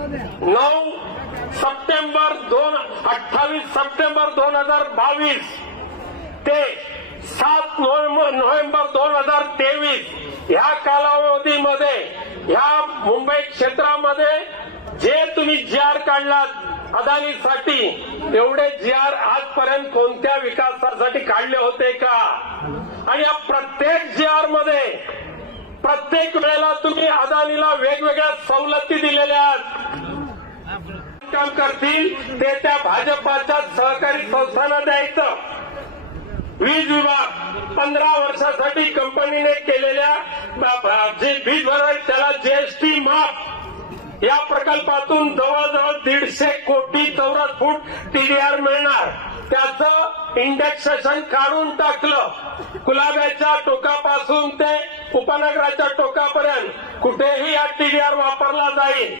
28 September 2022 ते 7 November 2023 ह्या कालावधीमध्ये ह्या मुंबई क्षेत्रामध्ये जे तुम्ही जी.आर. काढलात अदानीसाठी, एवढे जी.आर. आजपर्यंत कोणत्या विकासासाठी काढले होते का? आणि या प्रत्येक जी.आर. मध्ये प्रत्येक वेळेला तुम्ही अदानीला वेगवेगळ्या सवलती दिलेल्या काम करतील ते त्या भाजपाच्या सहकारी संस्थांना द्यायचं. वीज विभाग 15 वर्षासाठी कंपनीने केलेल्या जे वीज भरायला त्याला जीएसटी माफ, या प्रकल्पातून जवळजवळ 150 कोटी चौरस फूट टीडीआर मिळणार. त्याचं इंडेक्सेशन काढून टाकलं. कुलाब्याच्या टोकापासून ते उपनगराच्या टोकापर्यंत कुठेही या टीडीआर वापरला जाईल.